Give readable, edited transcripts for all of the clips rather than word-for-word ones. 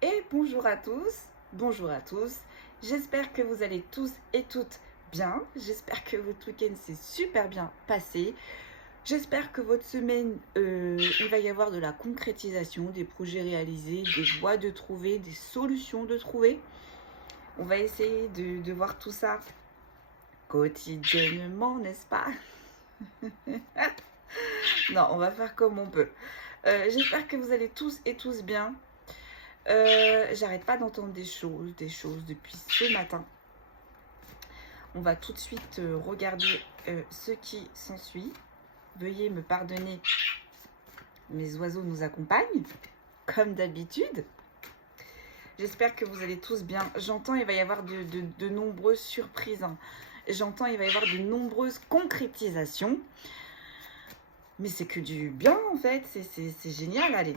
Et bonjour à tous, j'espère que vous allez tous et toutes bien, j'espère que votre week-end s'est super bien passé, j'espère que votre semaine, il va y avoir de la concrétisation, des projets réalisés, des voies de trouver, des solutions de trouver. On va essayer de voir tout ça quotidiennement, n'est-ce pas? Non, on va faire comme on peut. J'espère que vous allez tous et tous bien. J'arrête pas d'entendre des choses depuis ce matin. On va tout de suite regarder ce qui s'ensuit. Veuillez me pardonner, mes oiseaux nous accompagnent, comme d'habitude. J'espère que vous allez tous bien. J'entends il va y avoir de nombreuses surprises. Hein. J'entends il va y avoir de nombreuses concrétisations. Mais c'est que du bien en fait, c'est génial, allez.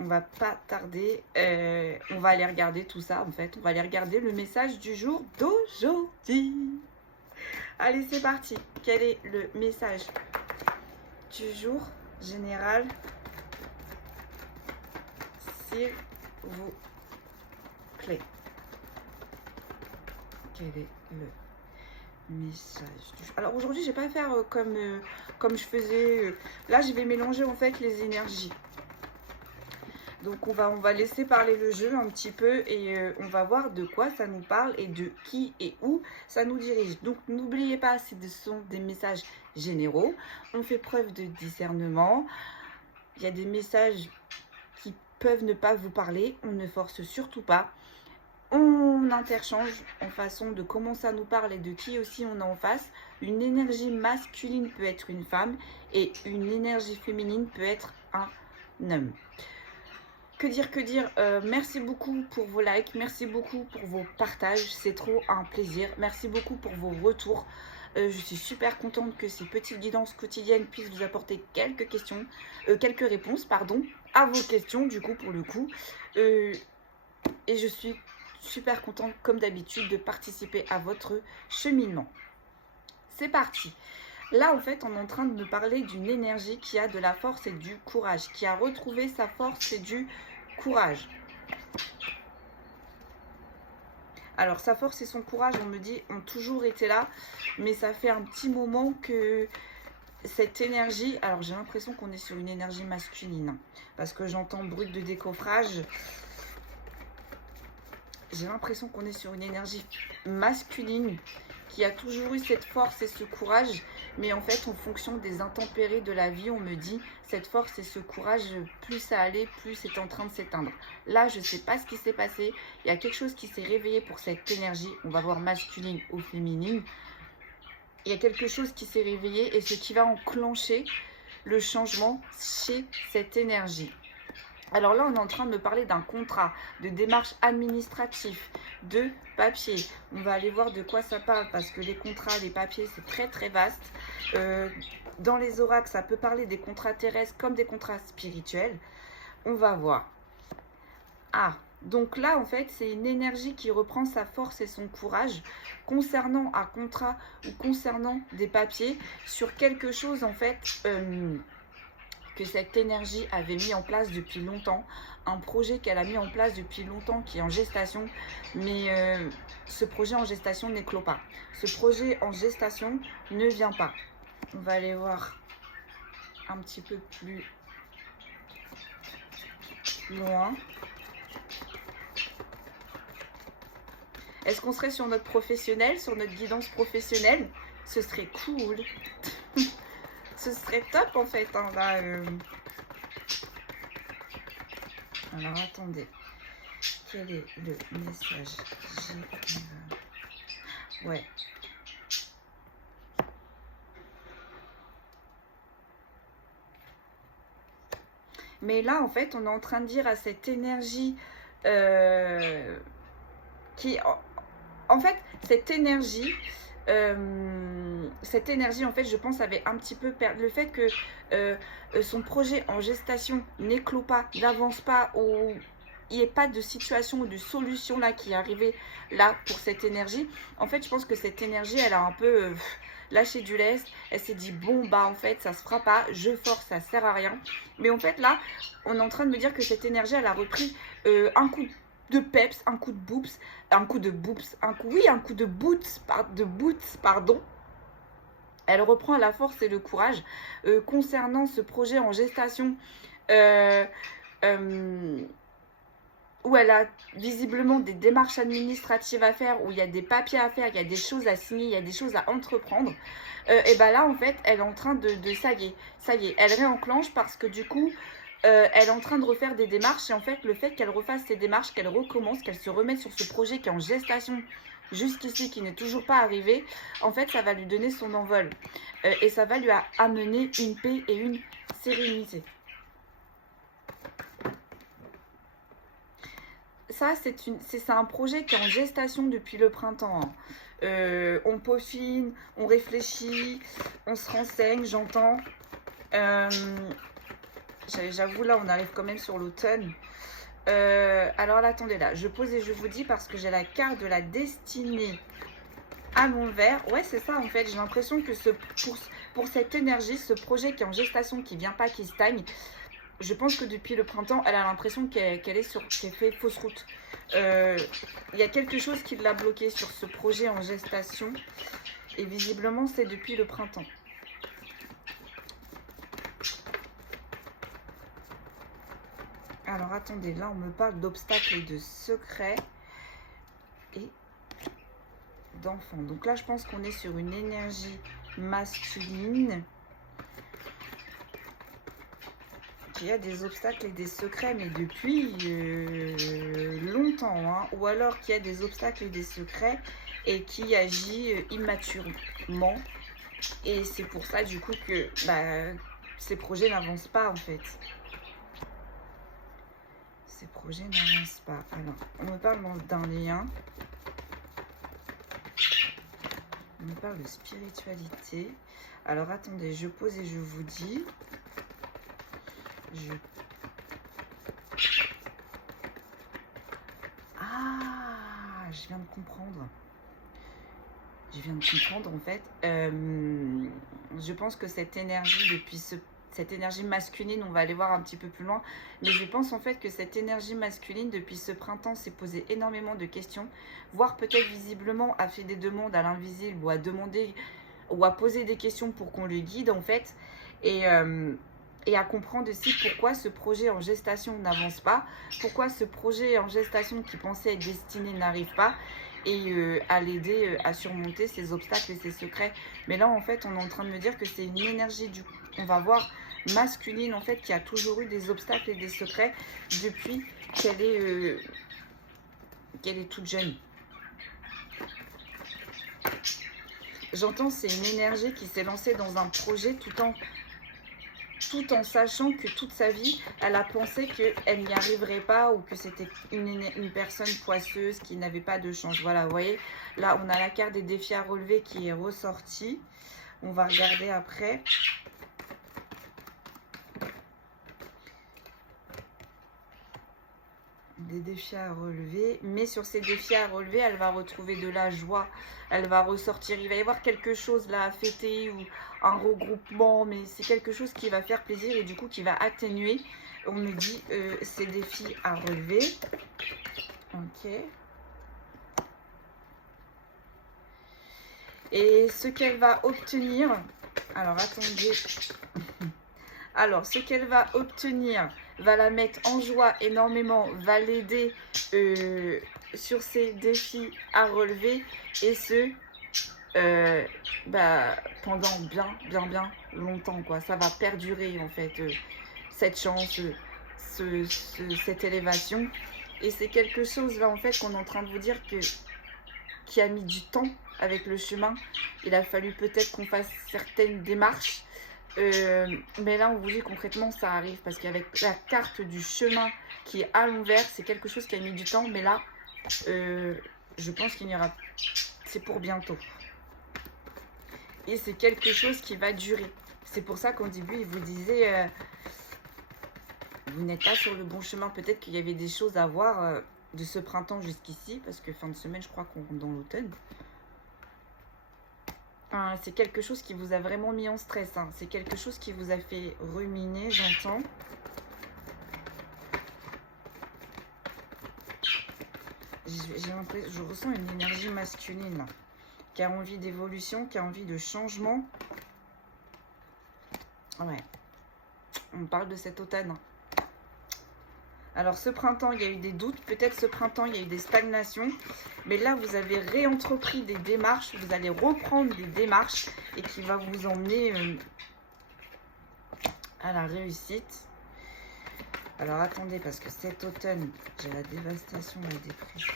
On va pas tarder, on va aller regarder tout ça en fait. On va aller regarder le message du jour d'aujourd'hui. Allez, c'est parti. Quel est le message du jour général, s'il vous plaît? Quel est le message du jour? Alors aujourd'hui, je vais pas faire comme je faisais. Là, je vais mélanger en fait les énergies. Donc on va laisser parler le jeu un petit peu et on va voir de quoi ça nous parle et de qui et où ça nous dirige. Donc n'oubliez pas, ce sont des messages généraux. On fait preuve de discernement. Il y a des messages qui peuvent ne pas vous parler. On ne force surtout pas. On interchange en façon de comment ça nous parle et de qui aussi on a en face. Une énergie masculine peut être une femme et une énergie féminine peut être un homme. Que dire, merci beaucoup pour vos likes, merci beaucoup pour vos partages, c'est trop un plaisir. Merci beaucoup pour vos retours. Je suis super contente que ces petites guidances quotidiennes puissent vous apporter quelques réponses, à vos questions du coup pour le coup. Et je suis super contente comme d'habitude de participer à votre cheminement. C'est parti. Là, en fait, on est en train de me parler d'une énergie qui a de la force et du courage, qui a retrouvé sa force et du courage. Alors, sa force et son courage, on me dit, ont toujours été là, mais ça fait un petit moment que cette énergie... Alors, j'ai l'impression qu'on est sur une énergie masculine, parce que j'entends brut de décoffrage. J'ai l'impression qu'on est sur une énergie masculine qui a toujours eu cette force et ce courage, mais en fait en fonction des intempéries de la vie, on me dit cette force et ce courage, plus ça allait, plus c'est en train de s'éteindre. Là, je ne sais pas ce qui s'est passé, il y a quelque chose qui s'est réveillé pour cette énergie, on va voir masculine ou féminine. Il y a quelque chose qui s'est réveillé et ce qui va enclencher le changement chez cette énergie. Alors là, on est en train de me parler d'un contrat, de démarche administrative, de papier. On va aller voir de quoi ça parle parce que les contrats, les papiers, c'est très très vaste. Dans les oracles, ça peut parler des contrats terrestres comme des contrats spirituels. On va voir. Ah, donc là, en fait, c'est une énergie qui reprend sa force et son courage concernant un contrat ou concernant des papiers sur quelque chose, en fait... que cette énergie avait mis en place depuis longtemps, un projet qu'elle a mis en place depuis longtemps qui est en gestation, mais ce projet en gestation n'éclot pas. Ce projet en gestation ne vient pas. On va aller voir un petit peu plus loin. Est-ce qu'on serait sur notre professionnel, sur notre guidance professionnelle? Ce serait cool. Ce serait top en fait. Hein, là, Alors attendez. Quel est le message? Ouais. Mais là en fait on est en train de dire à cette énergie qui... En fait cette énergie en fait je pense avait un petit peu perdu le fait que son projet en gestation n'éclot pas, n'avance pas, ou il n'y ait pas de situation ou de solution là qui est arrivée là pour cette énergie. En fait je pense que cette énergie elle a un peu lâché du lest, elle s'est dit bon bah en fait ça se fera pas, je force, ça sert à rien. Mais en fait là on est en train de me dire que cette énergie elle a repris un coup de peps, un coup de boops, un coup de boops, un coup de boots, pardon. Elle reprend la force et le courage concernant ce projet en gestation euh, où elle a visiblement des démarches administratives à faire, où il y a des papiers à faire, il y a des choses à signer, il y a des choses à entreprendre. Et bien là, en fait, elle est en train de ça y est, elle réenclenche parce que du coup, elle est en train de refaire des démarches. Et en fait, le fait qu'elle refasse ces démarches, qu'elle recommence, qu'elle se remette sur ce projet qui est en gestation jusqu'ici, qui n'est toujours pas arrivé, en fait, ça va lui donner son envol. Et ça va lui amener une paix et une sérénité. Ça, c'est un projet qui est en gestation depuis le printemps. On peaufine, on réfléchit, on se renseigne, j'entends. J'avoue, là, on arrive quand même sur l'automne. Alors là, attendez, là, je pose et je vous dis parce que j'ai la carte de la destinée à l'envers. Ouais, c'est ça, en fait. J'ai l'impression que pour cette énergie, ce projet qui est en gestation, qui vient pas, qui stagne, je pense que depuis le printemps, elle a l'impression qu'elle fait fausse route. Il y a quelque chose qui l'a bloqué sur ce projet en gestation. Et visiblement, c'est depuis le printemps. Alors, attendez, là, on me parle d'obstacles et de secrets. Et d'enfants. Donc là, je pense qu'on est sur une énergie masculine. Il y a des obstacles et des secrets, mais depuis longtemps, hein. Ou alors qu'il y a des obstacles et des secrets et qui agit immaturement. Et c'est pour ça, du coup, que ces projets n'avancent pas, en fait. Ces projets n'avancent pas. Alors, on me parle d'un lien. On me parle de spiritualité. Alors, attendez, je pose et je vous dis... Ah, je viens de comprendre. Je viens de comprendre en fait. Je pense que cette énergie, cette énergie masculine, on va aller voir un petit peu plus loin. Mais je pense en fait que cette énergie masculine, depuis ce printemps, s'est posé énormément de questions. Voire peut-être visiblement a fait des demandes à l'invisible ou a demandé ou à poser des questions pour qu'on le guide en fait. Et à comprendre aussi pourquoi ce projet en gestation n'avance pas, pourquoi ce projet en gestation qui pensait être destiné n'arrive pas, et à l'aider à surmonter ses obstacles et ses secrets. Mais là, en fait, on est en train de me dire que c'est une énergie, on va voir, masculine, en fait, qui a toujours eu des obstacles et des secrets depuis qu'elle est toute jeune. J'entends, c'est une énergie qui s'est lancée dans un projet tout en sachant que toute sa vie, elle a pensé qu'elle n'y arriverait pas ou que c'était une personne poisseuse qui n'avait pas de chance. Voilà, vous voyez, là, on a la carte des défis à relever qui est ressortie. On va regarder après. Des défis à relever, mais sur ces défis à relever, elle va retrouver de la joie, elle va ressortir, il va y avoir quelque chose là à fêter ou un regroupement, mais c'est quelque chose qui va faire plaisir et du coup qui va atténuer, on me dit, ces défis à relever. Ok. Et ce qu'elle va obtenir, alors attendez, alors ce qu'elle va obtenir va la mettre en joie énormément, va l'aider sur ses défis à relever et ce pendant bien longtemps quoi. Ça va perdurer en fait cette chance, cette élévation, et c'est quelque chose là en fait qu'on est en train de vous dire qui a mis du temps avec le chemin. Il a fallu peut-être qu'on fasse certaines démarches. Mais là, on vous dit concrètement, ça arrive parce qu'avec la carte du chemin qui est à l'envers, c'est quelque chose qui a mis du temps. Mais là, je pense qu'il y aura... C'est pour bientôt. Et c'est quelque chose qui va durer. C'est pour ça qu'au début, il vous disait, vous n'êtes pas sur le bon chemin. Peut-être qu'il y avait des choses à voir de ce printemps jusqu'ici. Parce que fin de semaine, je crois qu'on rentre dans l'automne. C'est quelque chose qui vous a vraiment mis en stress. Hein. C'est quelque chose qui vous a fait ruminer, j'entends. j'ai l'impression, je ressens une énergie masculine là, qui a envie d'évolution, qui a envie de changement. Ouais, on parle de cet automne. Alors ce printemps, il y a eu des doutes, peut-être ce printemps, il y a eu des stagnations, mais là, vous avez réentrepris des démarches, vous allez reprendre des démarches et qui va vous emmener à la réussite. Alors attendez, parce que cet automne, j'ai la dévastation, la dépression.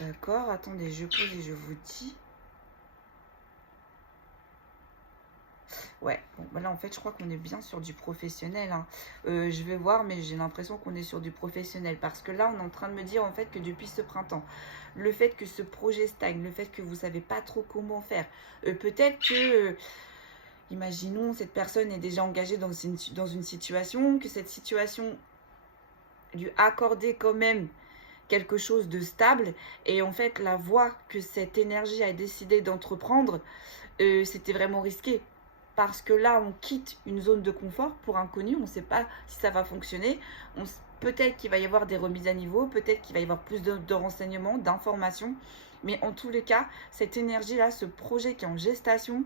D'accord, attendez, je pose et je vous dis. Ouais, bon, bah là en fait je crois qu'on est bien sur du professionnel. Hein. Je vais voir, mais j'ai l'impression qu'on est sur du professionnel. Parce que là on est en train de me dire en fait que depuis ce printemps, le fait que ce projet stagne, le fait que vous ne savez pas trop comment faire, peut-être que, imaginons, cette personne est déjà engagée dans une situation, que cette situation lui accordait quand même quelque chose de stable. Et en fait la voie que cette énergie a décidé d'entreprendre, c'était vraiment risqué. Parce que là, on quitte une zone de confort pour inconnu. On ne sait pas si ça va fonctionner. Peut-être qu'il va y avoir des remises à niveau. Peut-être qu'il va y avoir plus de renseignements, d'informations. Mais en tous les cas, cette énergie-là, ce projet qui est en gestation,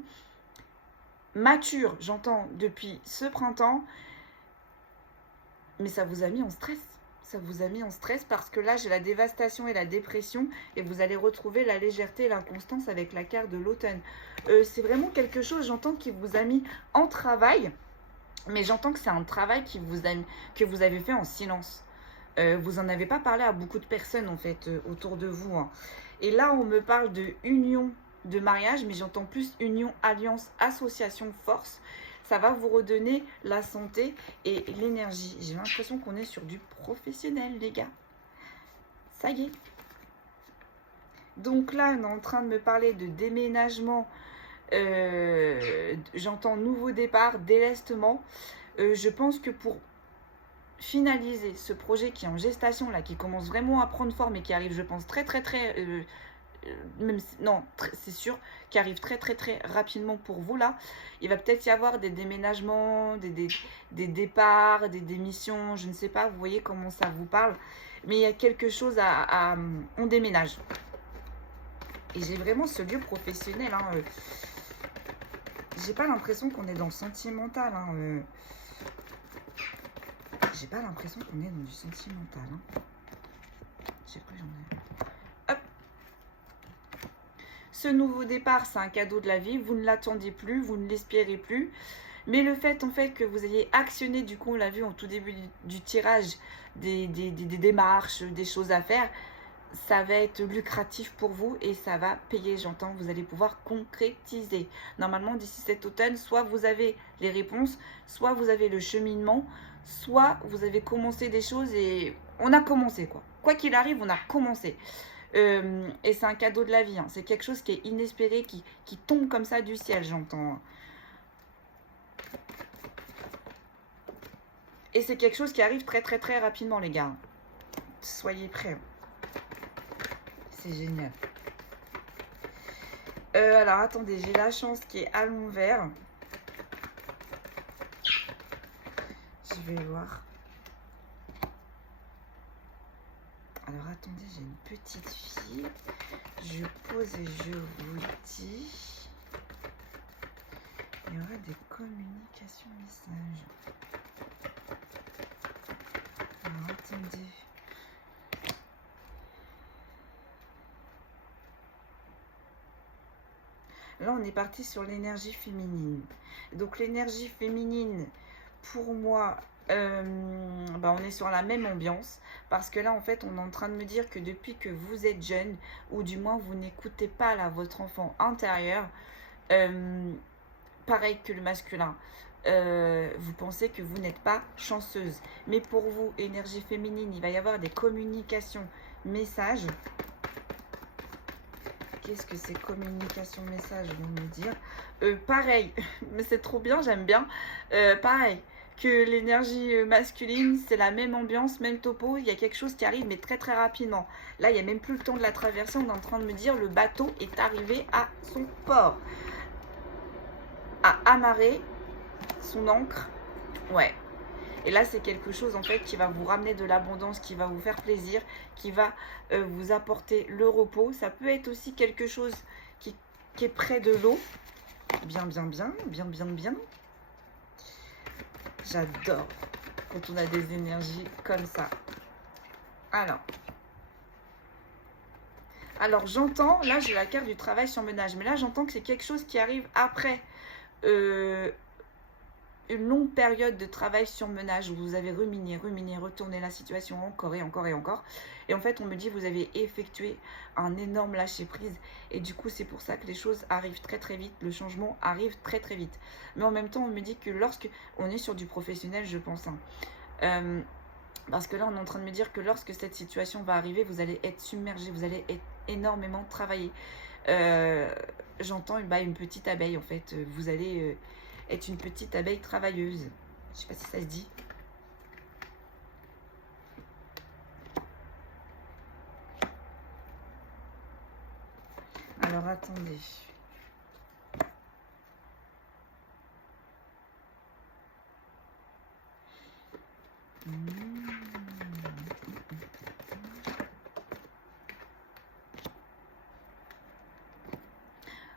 mature, j'entends, depuis ce printemps. Mais ça vous a mis en stress. Ça vous a mis en stress parce que là, j'ai la dévastation et la dépression. Et vous allez retrouver la légèreté et l'inconstance avec la carte de l'automne. C'est vraiment quelque chose, j'entends, qui vous a mis en travail. Mais j'entends que c'est un travail que vous avez fait en silence. Vous n'en avez pas parlé à beaucoup de personnes, en fait, autour de vous. Hein. Et là, on me parle de union, de mariage. Mais j'entends plus union, alliance, association, force. Ça va vous redonner la santé et l'énergie. J'ai l'impression qu'on est sur du professionnel, les gars. Ça y est. Donc là, on est en train de me parler de déménagement. J'entends nouveau départ, délestement. Je pense que pour finaliser ce projet qui est en gestation, là, qui commence vraiment à prendre forme et qui arrive, je pense, très c'est sûr, qui arrive très rapidement pour vous là. Il va peut-être y avoir des déménagements, des départs, des démissions, je ne sais pas, vous voyez comment ça vous parle. Mais il y a quelque chose on déménage. Et j'ai vraiment ce lieu professionnel. Hein, j'ai pas l'impression qu'on est dans le sentimental. Hein, j'ai pas l'impression qu'on est dans du sentimental. Hein. Je sais plus, j'en ai. Hop. Ce nouveau départ, c'est un cadeau de la vie. Vous ne l'attendiez plus, vous ne l'espérez plus. Mais le fait, en fait, que vous ayez actionné, du coup, on l'a vu en tout début du tirage, des démarches, des choses à faire, ça va être lucratif pour vous et ça va payer, j'entends. Vous allez pouvoir concrétiser. Normalement, d'ici cet automne, soit vous avez les réponses, soit vous avez le cheminement, soit vous avez commencé des choses et on a commencé, quoi. Quoi qu'il arrive, on a commencé. Et c'est un cadeau de la vie. Hein. C'est quelque chose qui est inespéré, qui tombe comme ça du ciel, j'entends. Et c'est quelque chose qui arrive très rapidement, les gars. Soyez prêts. C'est génial. Alors, attendez, j'ai la chance qui est à l'envers. Je vais voir. Alors, attendez, j'ai une petite fille. Je pose et je vous dis. Il y aura des communications messages. Alors, attendez. Là, on est parti sur l'énergie féminine. Donc, l'énergie féminine, pour moi, on est sur la même ambiance. Parce que là, en fait, on est en train de me dire que depuis que vous êtes jeune, ou du moins, vous n'écoutez pas là, votre enfant intérieur, pareil que le masculin, vous pensez que vous n'êtes pas chanceuse. Mais pour vous, énergie féminine, il va y avoir des communications, messages. Qu'est-ce que c'est communication message, ils vont me dire. Pareil, mais c'est trop bien, j'aime bien. Pareil que l'énergie masculine, c'est la même ambiance, même topo. Il y a quelque chose qui arrive, mais très rapidement. Là, il n'y a même plus le temps de la traversée. On est en train de me dire le bateau est arrivé à son port. À amarrer son ancre. Ouais. Et là, c'est quelque chose en fait qui va vous ramener de l'abondance, qui va vous faire plaisir, qui va vous apporter le repos. Ça peut être aussi quelque chose qui est près de l'eau. Bien, bien, bien, bien, bien, bien. J'adore quand on a des énergies comme ça. Alors j'entends, là j'ai la carte du travail sur ménage, mais là j'entends que c'est quelque chose qui arrive après une longue période de travail sur ménage où vous avez ruminé, retourné la situation encore et encore et encore. Et en fait, on me dit vous avez effectué un énorme lâcher prise. Et du coup, c'est pour ça que les choses arrivent très très vite. Le changement arrive très très vite. Mais en même temps, on me dit que lorsque on est sur du professionnel, je pense. Parce que là, on est en train de me dire que lorsque cette situation va arriver, vous allez être submergé, vous allez être énormément travailler. J'entends une petite abeille en fait. Vous allez être une petite abeille travailleuse. Je sais pas si ça se dit. Alors attendez.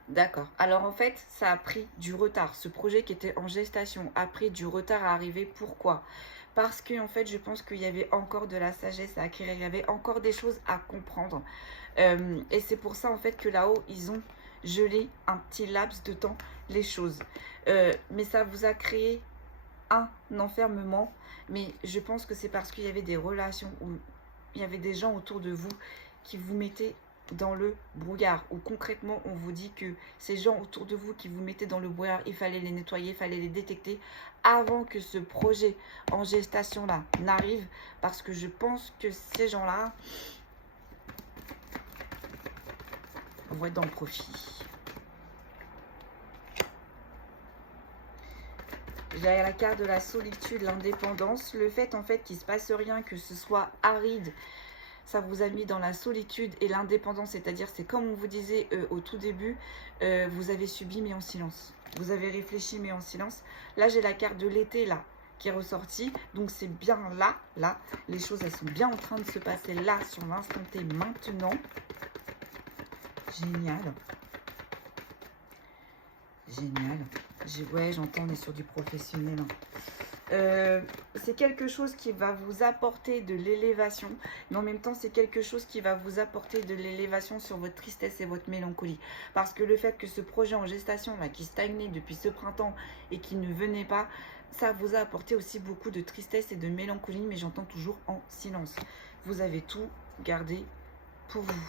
D'accord. Alors en fait, ça a pris du retard. Ce projet qui était en gestation a pris du retard à arriver. Pourquoi? Parce que en fait, je pense qu'il y avait encore de la sagesse à acquérir. Il y avait encore des choses à comprendre. Et c'est pour ça en fait que là-haut, ils ont gelé un petit laps de temps les choses. Mais ça vous a créé un enfermement. Mais je pense que c'est parce qu'il y avait des relations où il y avait des gens autour de vous qui vous mettaient dans le brouillard, où concrètement on vous dit que ces gens autour de vous qui vous mettaient dans le brouillard, il fallait les nettoyer, il fallait les détecter avant que ce projet en gestation là n'arrive, parce que je pense que ces gens là vont être dans le profit. J'ai la carte de la solitude, l'indépendance, le fait en fait qu'il se passe rien, que ce soit aride, ça vous a mis dans la solitude et l'indépendance, c'est-à-dire c'est comme on vous disait au tout début, vous avez subi mais en silence. Vous avez réfléchi mais en silence. Là, j'ai la carte de l'été là qui est ressortie. Donc c'est bien là. Les choses, elles sont bien en train de se passer là, sur l'instant T, maintenant. Génial. Génial. Ouais, j'entends, on est sur du professionnel. C'est quelque chose qui va vous apporter de l'élévation, mais en même temps c'est quelque chose qui va vous apporter de l'élévation sur votre tristesse et votre mélancolie, parce que le fait que ce projet en gestation là qui stagnait depuis ce printemps et qui ne venait pas, ça vous a apporté aussi beaucoup de tristesse et de mélancolie, mais j'entends toujours en silence. Vous avez tout gardé pour vous.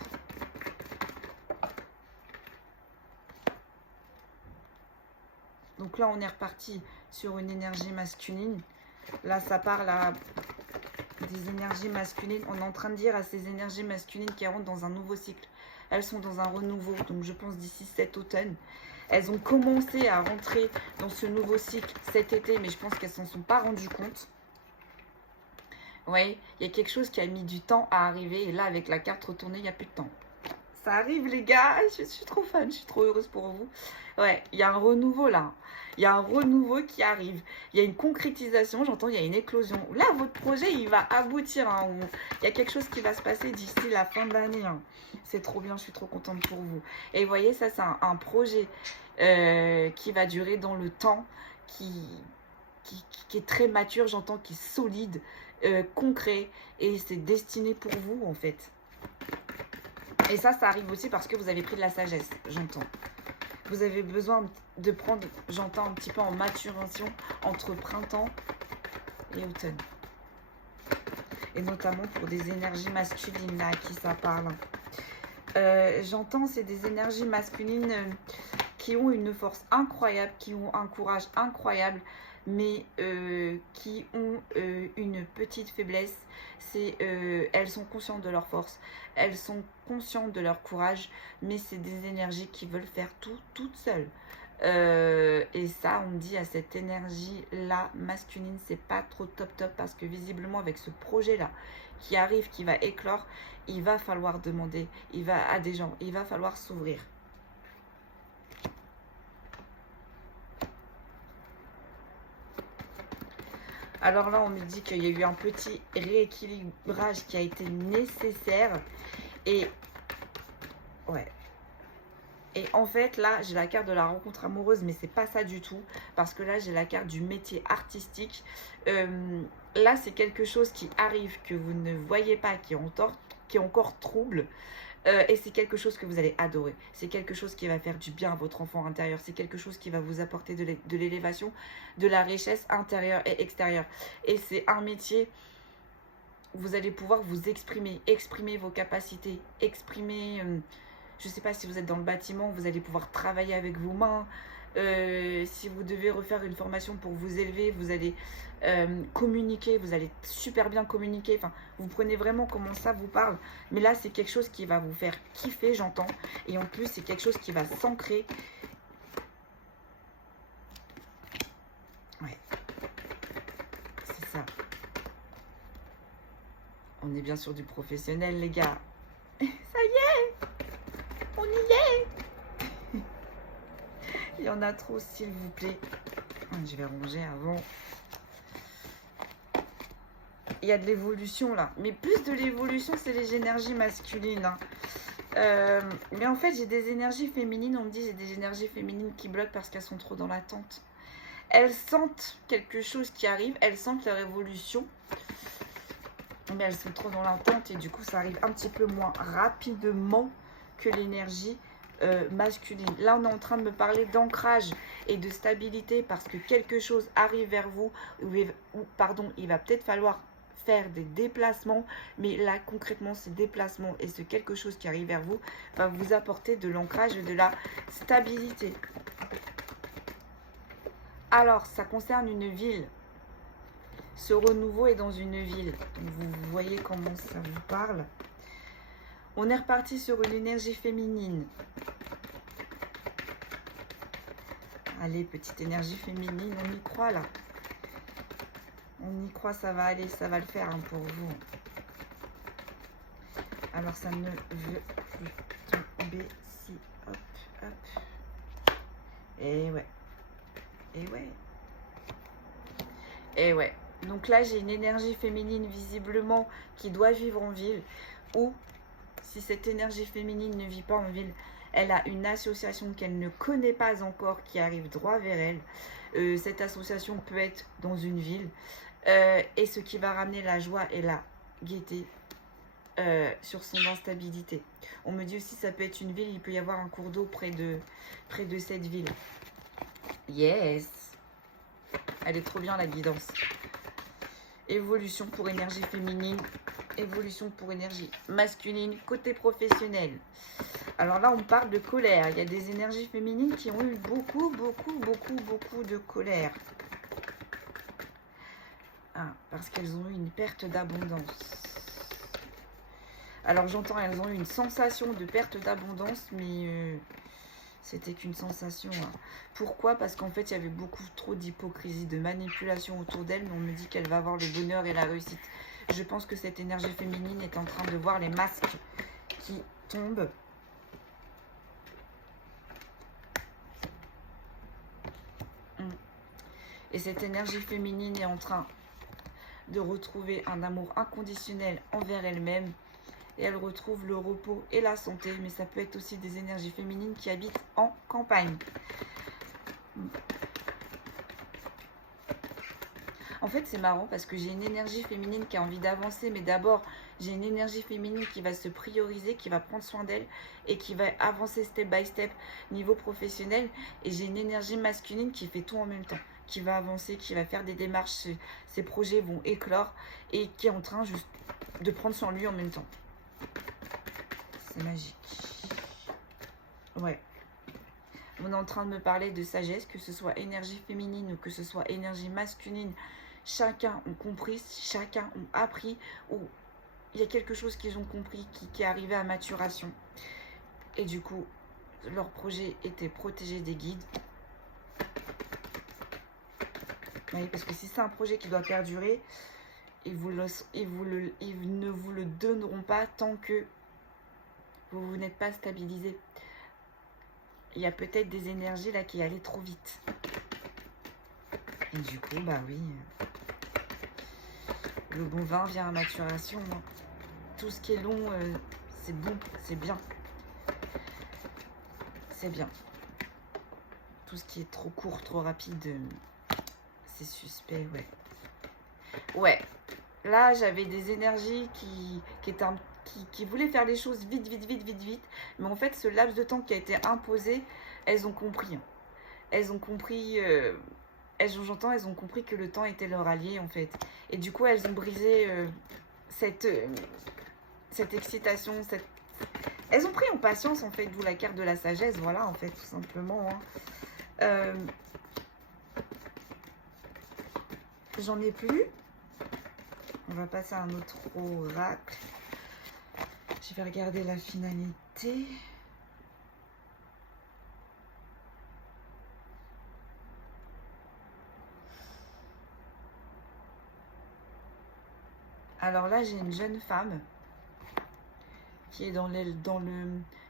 Donc là, on est reparti sur une énergie masculine. Là, ça parle à des énergies masculines. On est en train de dire à ces énergies masculines qui rentrent dans un nouveau cycle. Elles sont dans un renouveau. Donc, je pense d'ici cet automne. Elles ont commencé à rentrer dans ce nouveau cycle cet été, mais je pense qu'elles ne s'en sont pas rendues compte. Oui, il y a quelque chose qui a mis du temps à arriver. Et là, avec la carte retournée, il n'y a plus de temps. Ça arrive les gars, je suis trop fan, je suis trop heureuse pour vous. Ouais, il y a un renouveau là. Il y a un renouveau qui arrive. Il y a une concrétisation, j'entends, il y a une éclosion. Là, votre projet, il va aboutir. Hein. Il y a quelque chose qui va se passer d'ici la fin de l'année. Hein. C'est trop bien, je suis trop contente pour vous. Et vous voyez, ça, c'est un projet qui va durer dans le temps, qui est très mature, j'entends, qui est solide, concret. Et c'est destiné pour vous, en fait. Et ça arrive aussi parce que vous avez pris de la sagesse, j'entends. Vous avez besoin de prendre, j'entends, un petit peu en maturation entre printemps et automne. Et notamment pour des énergies masculines, là, à qui ça parle. J'entends, c'est des énergies masculines qui ont une force incroyable, qui ont un courage incroyable, mais qui ont une petite faiblesse. Elles sont conscientes de leur force, elles sont conscientes de leur courage, mais c'est des énergies qui veulent faire tout toutes seules. Et ça, on dit à cette énergie-là masculine, c'est pas trop top parce que visiblement avec ce projet-là qui arrive, qui va éclore, il va falloir demander, à des gens, il va falloir s'ouvrir. Alors là, on me dit qu'il y a eu un petit rééquilibrage qui a été nécessaire. Et ouais. Et en fait, là, j'ai la carte de la rencontre amoureuse, mais c'est pas ça du tout. Parce que là, j'ai la carte du métier artistique. Là, c'est quelque chose qui arrive, que vous ne voyez pas, qui est encore trouble. Et c'est quelque chose que vous allez adorer. C'est quelque chose qui va faire du bien à votre enfant intérieur. C'est quelque chose qui va vous apporter de l'élévation, de la richesse intérieure et extérieure. Et c'est un métier où vous allez pouvoir vous exprimer vos capacités, exprimer... je ne sais pas si vous êtes dans le bâtiment, vous allez pouvoir travailler avec vos mains. Si vous devez refaire une formation pour vous élever, vous allez communiquer, vous allez super bien communiquer. Enfin, vous prenez vraiment comment ça vous parle. Mais là, c'est quelque chose qui va vous faire kiffer, j'entends. Et en plus, c'est quelque chose qui va s'ancrer. Ouais. C'est ça. On est bien sûr du professionnel, les gars. Ça y est! On y est! Il y en a trop, s'il vous plaît. Je vais ranger avant. Il y a de l'évolution là. Mais plus de l'évolution, c'est les énergies masculines. Mais en fait, j'ai des énergies féminines. On me dit j'ai des énergies féminines qui bloquent parce qu'elles sont trop dans l'attente. Elles sentent quelque chose qui arrive. Elles sentent leur évolution. Mais elles sont trop dans l'attente. Et du coup, ça arrive un petit peu moins rapidement que l'énergie masculine. Là, on est en train de me parler d'ancrage et de stabilité parce que quelque chose arrive vers vous. Pardon, il va peut-être falloir faire des déplacements, mais là concrètement ces déplacements et ce quelque chose qui arrive vers vous va vous apporter de l'ancrage et de la stabilité. Alors ça concerne une ville, ce renouveau est dans une ville, vous voyez comment ça vous parle. On est reparti sur une énergie féminine. Allez, petite énergie féminine, on y croit là. On y croit, ça va aller, ça va le faire hein, pour vous. Alors, ça ne veut plus tomber si, hop, hop. Et ouais. Et ouais. Et ouais. Donc là, j'ai une énergie féminine visiblement qui doit vivre en ville. Ou, si cette énergie féminine ne vit pas en ville, elle a une association qu'elle ne connaît pas encore qui arrive droit vers elle. Cette association peut être dans une ville. Et ce qui va ramener la joie et la gaieté sur son instabilité. On me dit aussi ça peut être une ville, il peut y avoir un cours d'eau près de cette ville. Yes. Elle est trop bien la guidance. Évolution pour énergie féminine, évolution pour énergie masculine, côté professionnel. Alors là, on parle de colère. Il y a des énergies féminines qui ont eu beaucoup de colère. Ah, parce qu'elles ont eu une perte d'abondance. Alors j'entends, elles ont eu une sensation de perte d'abondance, mais c'était qu'une sensation. Hein. Pourquoi? Parce qu'en fait, il y avait beaucoup trop d'hypocrisie, de manipulation autour d'elle, mais on me dit qu'elle va avoir le bonheur et la réussite. Je pense que cette énergie féminine est en train de voir les masques qui tombent. Et cette énergie féminine est en train de retrouver un amour inconditionnel envers elle-même. Et elle retrouve le repos et la santé. Mais ça peut être aussi des énergies féminines qui habitent en campagne. En fait, c'est marrant parce que j'ai une énergie féminine qui a envie d'avancer. Mais d'abord, j'ai une énergie féminine qui va se prioriser, qui va prendre soin d'elle et qui va avancer step by step niveau professionnel. Et j'ai une énergie masculine qui fait tout en même temps, qui va avancer, qui va faire des démarches, ses projets vont éclore et qui est en train juste de prendre soin de lui en même temps. C'est magique. Ouais. On est en train de me parler de sagesse, que ce soit énergie féminine ou que ce soit énergie masculine. Chacun ont compris, chacun ont appris, ou il y a quelque chose qu'ils ont compris qui est arrivé à maturation. Et du coup, leur projet était protégé des guides. Oui, parce que si c'est un projet qui doit perdurer, ils ne vous le donneront pas tant que vous n'êtes pas stabilisé. Il y a peut-être des énergies là qui allaient trop vite. Et du coup, bah oui. Le bon vin vient à maturation. Hein. Tout ce qui est long, c'est bon, c'est bien. C'est bien. Tout ce qui est trop court, trop rapide, c'est suspect, ouais. Ouais. Là, j'avais des énergies qui voulaient faire les choses vite, vite, vite, vite, vite. Mais en fait, ce laps de temps qui a été imposé, elles ont compris. Hein. Elles ont compris... j'entends, elles ont compris que le temps était leur allié, en fait. Et du coup, elles ont brisé cette excitation, Elles ont pris en patience, en fait, d'où la carte de la sagesse, voilà, en fait, tout simplement. Hein. J'en ai plus. On va passer à un autre oracle. Je vais regarder la finalité. Alors là, j'ai une jeune femme qui est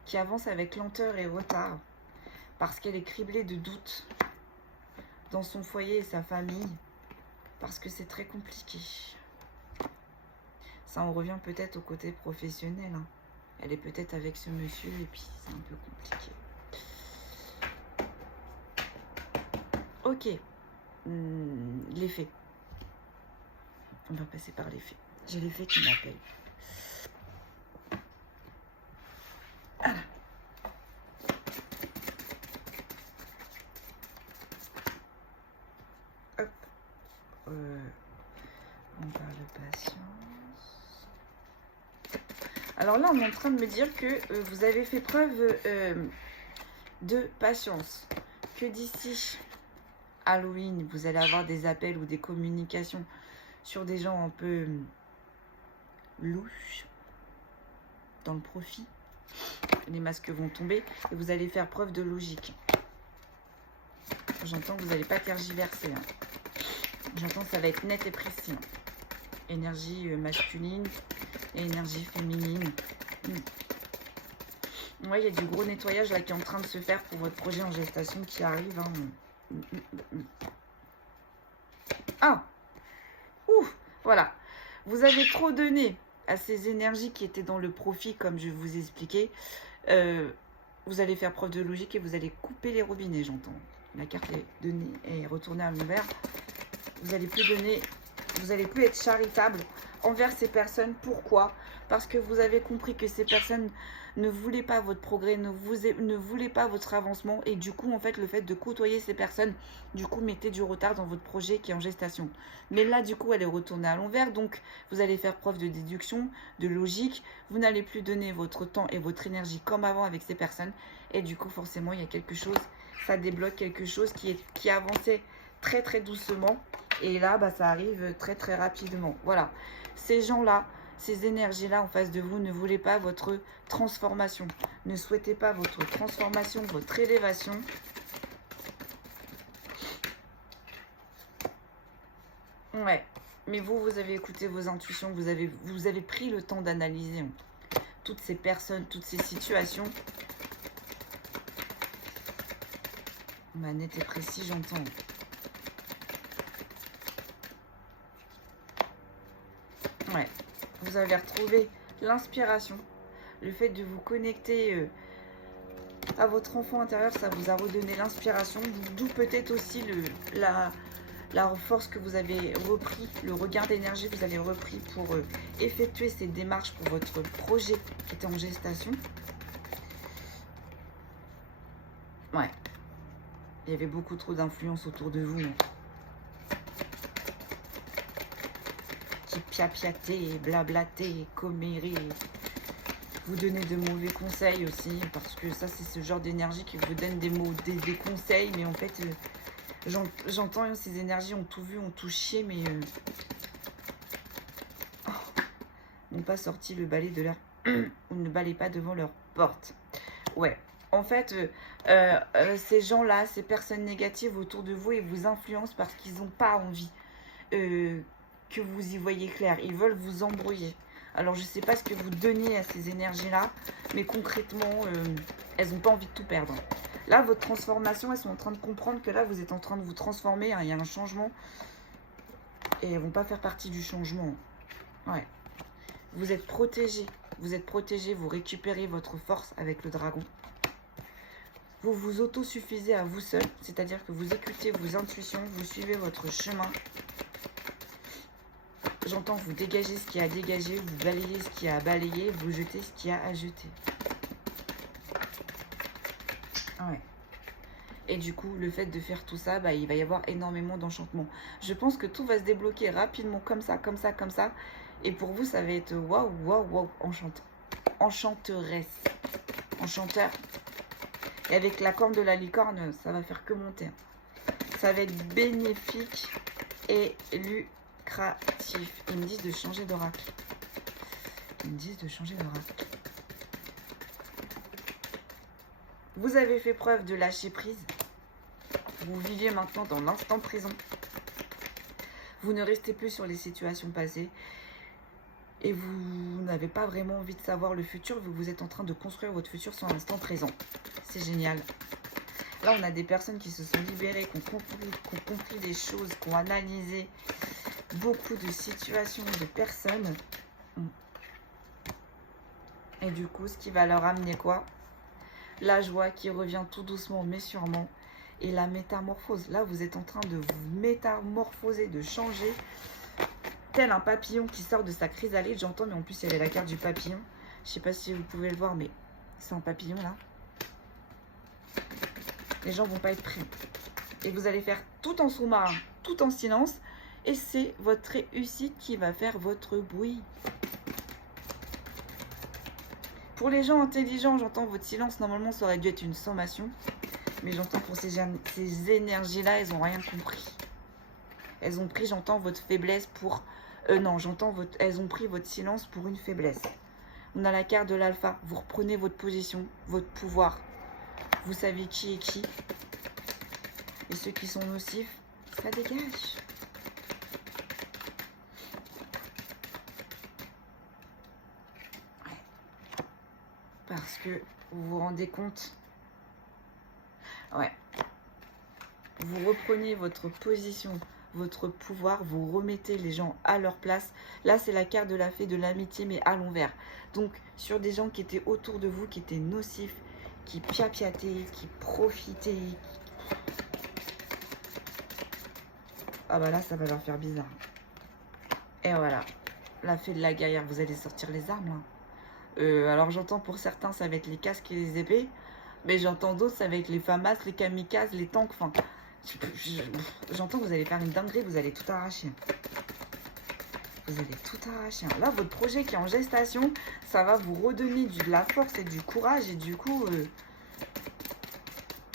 qui avance avec lenteur et retard parce qu'elle est criblée de doutes dans son foyer et sa famille parce que c'est très compliqué. Ça en revient peut-être au côté professionnel. Hein. Elle est peut-être avec ce monsieur et puis c'est un peu compliqué. Ok. Les faits. On va passer par les faits. J'ai les faits qui m'appellent. Voilà. Hop. On parle de patience. Alors là, on est en train de me dire que vous avez fait preuve de patience. Que d'ici Halloween, vous allez avoir des appels ou des communications sur des gens un peu louches, dans le profit. Les masques vont tomber et vous allez faire preuve de logique. J'entends que vous n'allez pas tergiverser. Hein. J'entends que ça va être net et précis. Hein. Énergie masculine et énergie féminine. Ouais, il y a du gros nettoyage là qui est en train de se faire pour votre projet en gestation qui arrive. Hein. Ah, ouf, voilà. Vous avez trop donné à ces énergies qui étaient dans le profit, comme je vous ai expliqué. Vous allez faire preuve de logique et vous allez couper les robinets, j'entends. La carte est retournée à l'envers. Vous n'allez plus donner, vous n'allez plus être charitable envers ces personnes. Pourquoi? Parce que vous avez compris que ces personnes ne voulaient pas votre progrès, ne voulaient pas votre avancement. Et du coup, en fait, le fait de côtoyer ces personnes, du coup, mettez du retard dans votre projet qui est en gestation. Mais là, du coup, elle est retournée à l'envers. Donc, vous allez faire preuve de déduction, de logique. Vous n'allez plus donner votre temps et votre énergie comme avant avec ces personnes. Et du coup, forcément, il y a quelque chose, ça débloque quelque chose qui avançait très, très doucement. Et là, bah, ça arrive très, très rapidement. Voilà. Ces gens-là, ces énergies-là en face de vous ne voulaient pas votre transformation. Ne souhaitez pas votre transformation, votre élévation. Ouais. Mais vous avez écouté vos intuitions. Vous avez pris le temps d'analyser toutes ces personnes, toutes ces situations. Bah, net et précis, j'entends. Ouais. Vous avez retrouvé l'inspiration, le fait de vous connecter à votre enfant intérieur, ça vous a redonné l'inspiration, d'où peut-être aussi la force que vous avez repris, le regain d'énergie que vous avez repris pour effectuer ces démarches pour votre projet qui était en gestation. Ouais, il y avait beaucoup trop d'influence autour de vous. Piapiater, blablater, commérer, vous donner de mauvais conseils aussi, parce que ça c'est ce genre d'énergie qui vous donne des conseils, mais en fait j'entends ces énergies ont tout vu, ont tout chié, mais n'ont pas sorti le balai de leur ou ne balaient pas devant leur porte. Ouais, en fait ces gens-là, ces personnes négatives autour de vous, ils vous influencent parce qu'ils n'ont pas envie que vous y voyez clair. Ils veulent vous embrouiller. Alors, je ne sais pas ce que vous donnez à ces énergies-là, mais concrètement, elles n'ont pas envie de tout perdre. Là, votre transformation, elles sont en train de comprendre que là, vous êtes en train de vous transformer. Hein, il y a un changement. Et elles ne vont pas faire partie du changement. Ouais. Vous êtes protégé. Vous êtes protégé. Vous récupérez votre force avec le dragon. Vous vous autosuffisez à vous seul. C'est-à-dire que vous écoutez vos intuitions. Vous suivez votre chemin. J'entends vous dégager ce qu'il y a à dégager. Vous balayez ce qu'il y a à balayer. Vous jetez ce qu'il y a à jeter. Ouais. Et du coup, le fait de faire tout ça, bah, il va y avoir énormément d'enchantement. Je pense que tout va se débloquer rapidement, comme ça, comme ça, comme ça. Et pour vous, ça va être waouh, waouh, waouh, enchanteur. Enchanteresse. Enchanteur. Et avec la corne de la licorne, ça va faire que monter. Ça va être bénéfique et lucratif. Ils me disent de changer d'oracle. Ils me disent de changer d'oracle. Vous avez fait preuve de lâcher prise. Vous vivez maintenant dans l'instant présent. Vous ne restez plus sur les situations passées. Et vous n'avez pas vraiment envie de savoir le futur. Vous êtes en train de construire votre futur sur l'instant présent. C'est génial. Là, on a des personnes qui se sont libérées, qui ont compris des choses, qui ont analysé beaucoup de situations, de personnes. Et du coup, ce qui va leur amener quoi? La joie qui revient tout doucement mais sûrement. Et la métamorphose. Là, vous êtes en train de vous métamorphoser, de changer. Tel un papillon qui sort de sa chrysalide. J'entends, mais en plus, il y avait la carte du papillon. Je ne sais pas si vous pouvez le voir, mais c'est un papillon, là. Les gens vont pas être prêts. Et vous allez faire tout en sous-marin, tout en silence. Et c'est votre réussite qui va faire votre bruit. Pour les gens intelligents, j'entends votre silence. Normalement, ça aurait dû être une sommation. Mais j'entends pour ces énergies-là, elles n'ont rien compris. Elles ont pris, j'entends, votre faiblesse pour... non, j'entends, elles ont pris votre silence pour une faiblesse. On a la carte de l'alpha. Vous reprenez votre position, votre pouvoir. Vous savez qui est qui. Et ceux qui sont nocifs, ça dégage. Parce que vous vous rendez compte. Ouais. Vous reprenez votre position, votre pouvoir, vous remettez les gens à leur place. Là, c'est la carte de la fée de l'amitié, mais à l'envers. Donc, sur des gens qui étaient autour de vous, qui étaient nocifs, qui piapiataient, qui profitaient. Ah bah là, ça va leur faire bizarre. Et voilà, la fée de la guerrière, vous allez sortir les armes, là. Alors, j'entends pour certains, ça va être les casques et les épées. Mais j'entends d'autres, ça va être les FAMAS, les kamikazes, les tanks, enfin... J'entends que vous allez faire une dinguerie, vous allez tout arracher. Vous allez tout arracher. Là, votre projet qui est en gestation, ça va vous redonner de la force et du courage. Et du coup,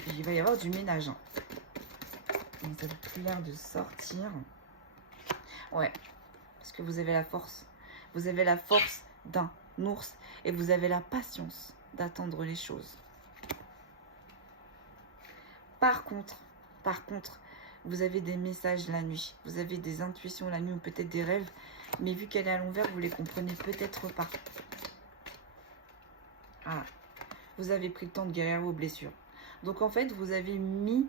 il va y avoir du ménage. Donc, ça n'a plus l'air de sortir. Ouais, parce que vous avez la force. Vous avez la force d'un ours et vous avez la patience d'attendre les choses. Par contre, vous avez des messages la nuit, vous avez des intuitions la nuit ou peut-être des rêves, mais vu qu'elle est à l'envers, vous les comprenez peut-être pas. Ah, vous avez pris le temps de guérir vos blessures. Donc en fait, vous avez mis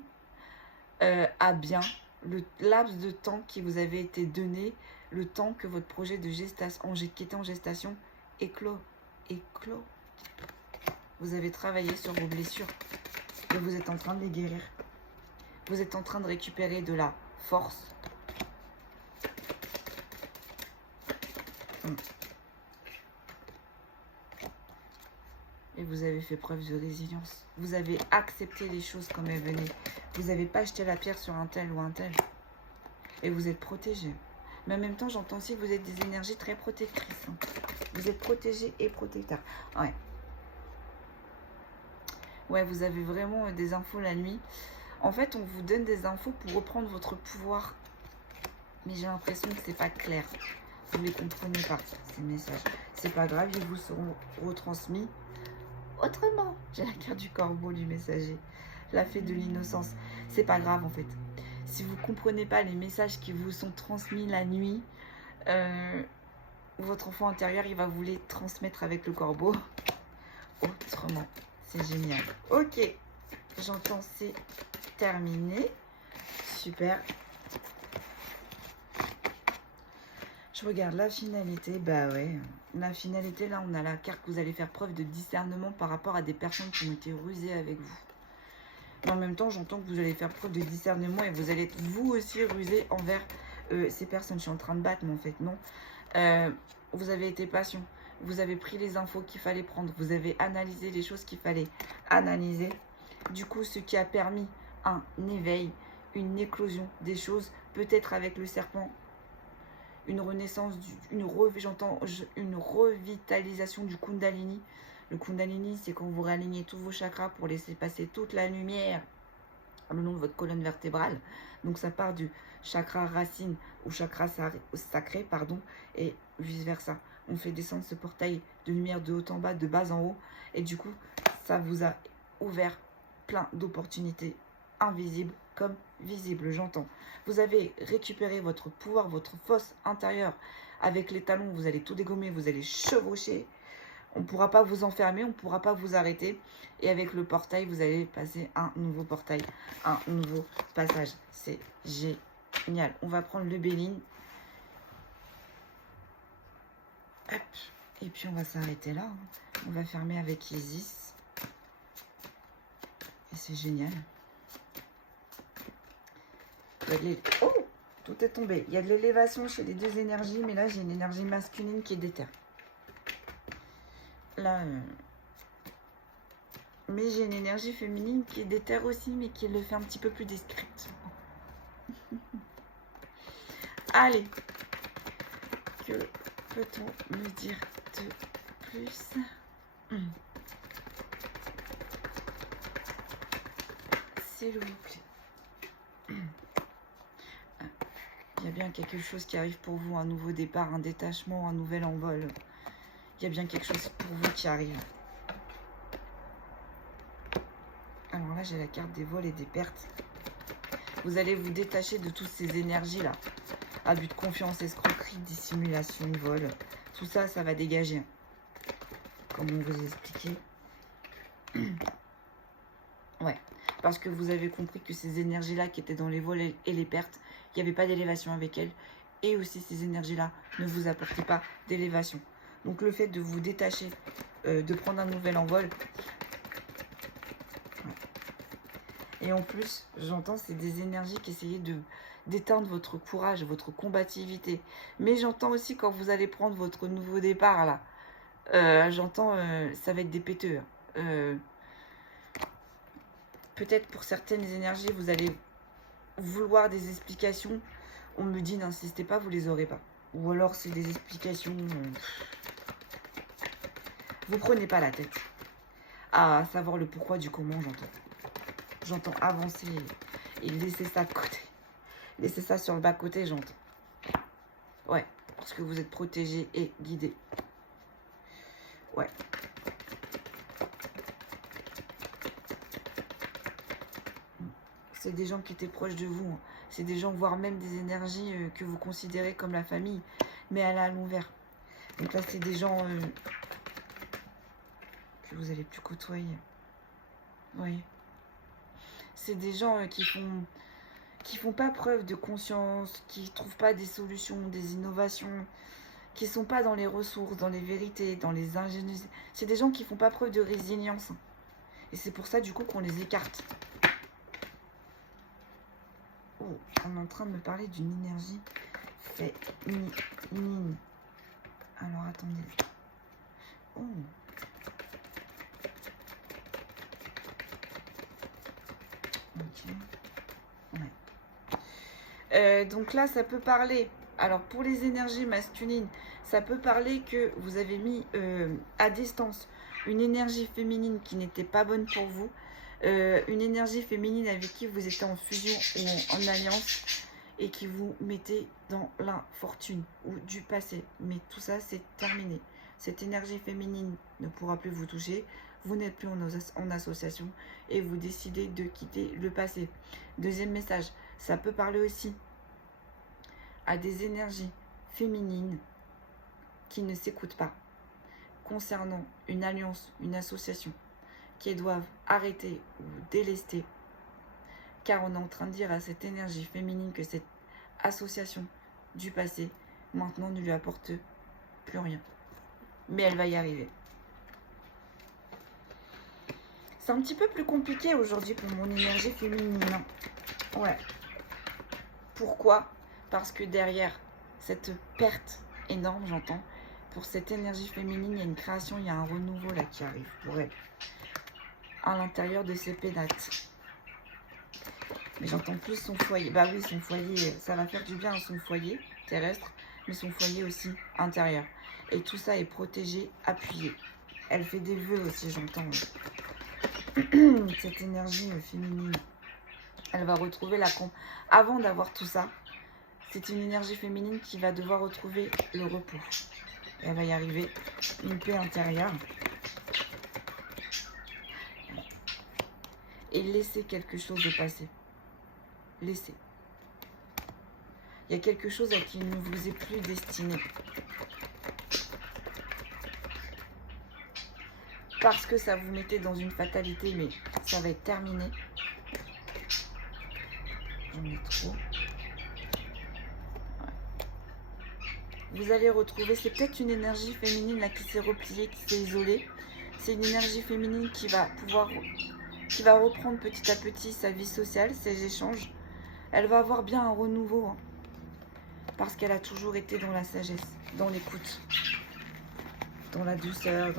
à bien le laps de temps qui vous avait été donné, le temps que votre projet de gestation, qui était en gestation, éclot. Vous avez travaillé sur vos blessures et vous êtes en train de les guérir. Vous êtes en train de récupérer de la force. Et vous avez fait preuve de résilience. Vous avez accepté les choses comme elles venaient. Vous n'avez pas jeté la pierre sur un tel ou un tel. Et vous êtes protégé. Mais en même temps, j'entends aussi que vous êtes des énergies très protectrices. Vous êtes protégé et protecteur. Ouais. Ouais, vous avez vraiment des infos la nuit. En fait, on vous donne des infos pour reprendre votre pouvoir. Mais j'ai l'impression que c'est pas clair. Vous ne les comprenez pas, ces messages. C'est pas grave, ils vous seront retransmis autrement. J'ai la carte du corbeau du messager. La fée de l'innocence. C'est pas grave, en fait. Si vous ne comprenez pas les messages qui vous sont transmis la nuit, votre enfant intérieur, il va vous les transmettre avec le corbeau. Autrement. C'est génial. Ok. J'entends, c'est terminé. Super. Je regarde la finalité, bah ouais. La finalité, là, on a la carte que vous allez faire preuve de discernement par rapport à des personnes qui ont été rusées avec vous. Mais en même temps, j'entends que vous allez faire preuve de discernement et vous allez être vous aussi rusé envers ces personnes. Je suis en train de battre, mais en fait, non. Vous avez été patient. Vous avez pris les infos qu'il fallait prendre. Vous avez analysé les choses qu'il fallait analyser. Du coup, ce qui a permis un éveil, une éclosion des choses, peut-être avec le serpent, une renaissance, j'entends une revitalisation du Kundalini. Le Kundalini, c'est quand vous réalignez tous vos chakras pour laisser passer toute la lumière le long de votre colonne vertébrale. Donc ça part du chakra racine au chakra sacré, pardon, et vice versa. On fait descendre ce portail de lumière de haut en bas, de bas en haut, et du coup, ça vous a ouvert plein d'opportunités invisibles comme visibles, j'entends. Vous avez récupéré votre pouvoir, votre fosse intérieure. Avec les talons, vous allez tout dégommer, vous allez chevaucher. On ne pourra pas vous enfermer, on ne pourra pas vous arrêter. Et avec le portail, vous allez passer un nouveau portail, un nouveau passage. C'est génial. On va prendre le Béline. Hop. Et puis on va s'arrêter là. On va fermer avec Isis. Et c'est génial. Oh, tout est tombé. Il y a de l'élévation chez les deux énergies, mais là j'ai une énergie masculine qui est déterre. Là, mais j'ai une énergie féminine qui est déterre aussi, mais qui le fait un petit peu plus discrète. Allez, que peut-on me dire de plus? S'il vous plaît. Il y a bien quelque chose qui arrive pour vous, un nouveau départ, un détachement, un nouvel envol. Il y a bien quelque chose pour vous qui arrive. Alors là, j'ai la carte des vols et des pertes. Vous allez vous détacher de toutes ces énergies-là. Abus de confiance, escroquerie, dissimulation, vol. Tout ça, ça va dégager. Comme on vous a expliqué. Ouais. Parce que vous avez compris que ces énergies-là qui étaient dans les vols et les pertes, il n'y avait pas d'élévation avec elles. Et aussi, ces énergies-là ne vous apportaient pas d'élévation. Donc, le fait de vous détacher, de prendre un nouvel envol. Et en plus, j'entends, c'est des énergies qui essayaient d'éteindre votre courage, votre combativité. Mais j'entends aussi quand vous allez prendre votre nouveau départ, là. J'entends, ça va être des péteux. Peut-être pour certaines énergies, vous allez vouloir des explications. On me dit, n'insistez pas, vous les aurez pas. Ou alors, c'est des explications... Vous prenez pas la tête. À savoir le pourquoi du comment, j'entends. J'entends avancer et laisser ça de côté. Laisser ça sur le bas-côté, j'entends. Ouais, parce que vous êtes protégé et guidé. Ouais. C'est des gens qui étaient proches de vous. C'est des gens, voire même des énergies que vous considérez comme la famille, mais à l'envers. Donc là, c'est des gens que vous allez plus côtoyer. Oui. C'est des gens qui font pas preuve de conscience, qui trouvent pas des solutions, des innovations, qui sont pas dans les ressources, dans les vérités, dans les ingéniosités. C'est des gens qui font pas preuve de résilience. Et c'est pour ça, du coup, qu'on les écarte. Oh, on est en train de me parler d'une énergie féminine. Alors, attendez. Oh. Ok. Ouais. Donc là, ça peut parler... Alors, pour les énergies masculines, ça peut parler que vous avez mis à distance une énergie féminine qui n'était pas bonne pour vous. Une énergie féminine avec qui vous étiez en fusion ou en alliance et qui vous mettait dans l'infortune ou du passé. Mais tout ça, c'est terminé. Cette énergie féminine ne pourra plus vous toucher. Vous n'êtes plus en association et vous décidez de quitter le passé. Deuxième message, ça peut parler aussi à des énergies féminines qui ne s'écoutent pas concernant une alliance, une association, qui doivent arrêter ou délester, car on est en train de dire à cette énergie féminine que cette association du passé maintenant ne lui apporte plus rien. Mais elle va y arriver. C'est un petit peu plus compliqué aujourd'hui pour mon énergie féminine. Ouais. Pourquoi? Parce que derrière cette perte énorme, j'entends, pour cette énergie féminine, il y a une création, il y a un renouveau là qui arrive pour elle. À l'intérieur de ses pénates. Mais j'entends plus son foyer. Bah oui, son foyer, ça va faire du bien à son foyer terrestre, mais son foyer aussi intérieur. Et tout ça est protégé, appuyé. Elle fait des vœux aussi, j'entends. Cette énergie féminine. Elle va retrouver la... Avant d'avoir tout ça, c'est une énergie féminine qui va devoir retrouver le repos. Et elle va y arriver. Une paix intérieure. Et laisser quelque chose de passer. Laissez. Il y a quelque chose à qui il ne vous est plus destiné. Parce que ça vous mettait dans une fatalité, mais ça va être terminé. J'en ai trop. Ouais. Vous allez retrouver, c'est peut-être une énergie féminine là qui s'est repliée, qui s'est isolée. C'est une énergie féminine qui va reprendre petit à petit sa vie sociale, ses échanges. Elle va avoir bien un renouveau, hein, parce qu'elle a toujours été dans la sagesse, dans l'écoute, dans la douceur,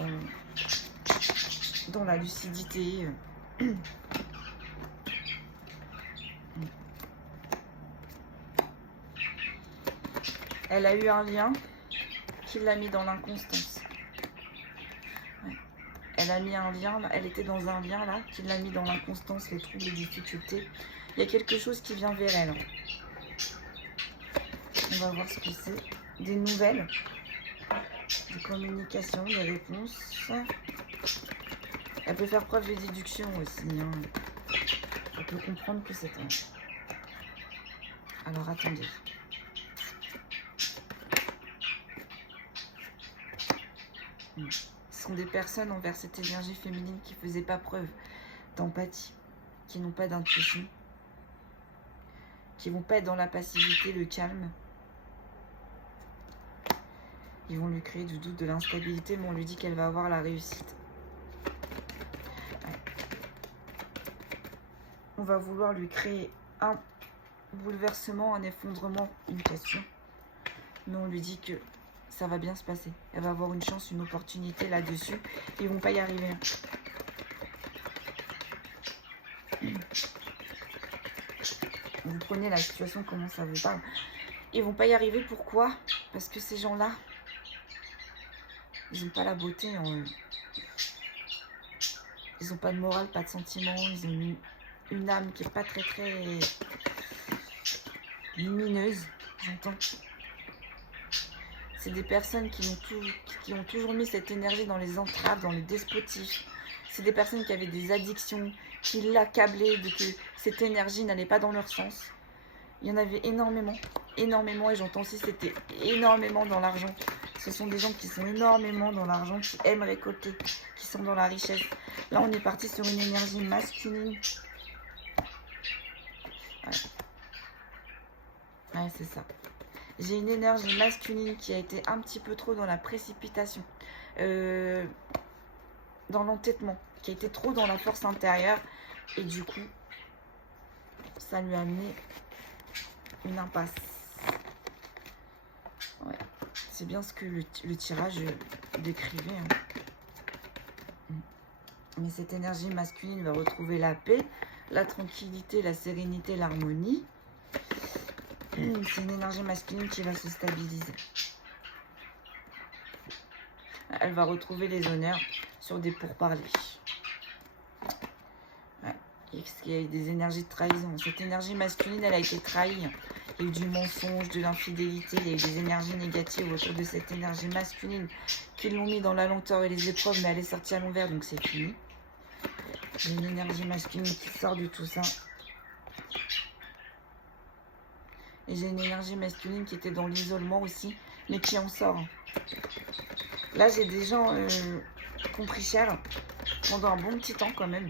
dans la lucidité. Elle a eu un lien qui l'a mis dans l'inconstance. Ouais. Elle a mis un lien, elle était dans un lien là, qui l'a mis dans l'inconstance, les troubles, les difficultés. Il y a quelque chose qui vient vers elle. On va voir ce que c'est. Des nouvelles, des communications, des réponses. Elle peut faire preuve de déduction aussi. Hein. Elle peut comprendre que c'est un... Alors attendez. Ce sont des personnes envers cette énergie féminine qui ne faisaient pas preuve d'empathie, qui n'ont pas d'intuition, qui ne vont pas être dans la passivité, le calme. Ils vont lui créer du doute, de l'instabilité, mais on lui dit qu'elle va avoir la réussite. Ouais. On va vouloir lui créer un bouleversement, un effondrement, une question. Mais on lui dit que ça va bien se passer. Elle va avoir une chance, une opportunité là-dessus. Ils vont pas y arriver. Vous prenez la situation, comment ça vous parle. Ils vont pas y arriver, pourquoi? Parce que ces gens-là, ils n'ont pas la beauté en eux. Ils n'ont pas de morale, pas de sentiment. Ils ont une âme qui est pas très lumineuse, j'entends. C'est des personnes qui ont toujours mis cette énergie dans les entraves, dans le despotisme. C'est des personnes qui avaient des addictions, qui l'accablaient de que cette énergie n'allait pas dans leur sens. Il y en avait énormément, et j'entends aussi c'était énormément dans l'argent. Ce sont des gens qui sont énormément dans l'argent, qui aiment récolter, qui sont dans la richesse. Là, on est parti sur une énergie masculine. Ouais, c'est ça. J'ai une énergie masculine qui a été un petit peu trop dans la précipitation, dans l'entêtement, qui a été trop dans la force intérieure. Et du coup, ça lui a amené une impasse. Ouais. C'est bien ce que le tirage décrivait. Hein. Mais cette énergie masculine va retrouver la paix, la tranquillité, la sérénité, l'harmonie. C'est une énergie masculine qui va se stabiliser. Elle va retrouver les honneurs sur des pourparlers. Ouais. Il y a eu des énergies de trahison. Cette énergie masculine, elle a été trahie. Il y a eu du mensonge, de l'infidélité. Il y a eu des énergies négatives autour de cette énergie masculine qui l'ont mis dans la lenteur et les épreuves, mais elle est sortie à l'envers, donc c'est fini. Il y a une énergie masculine qui sort de tout ça. Et j'ai une énergie masculine qui était dans l'isolement aussi, mais qui en sort. Là, j'ai des gens qui ont pris cher pendant un bon petit temps quand même.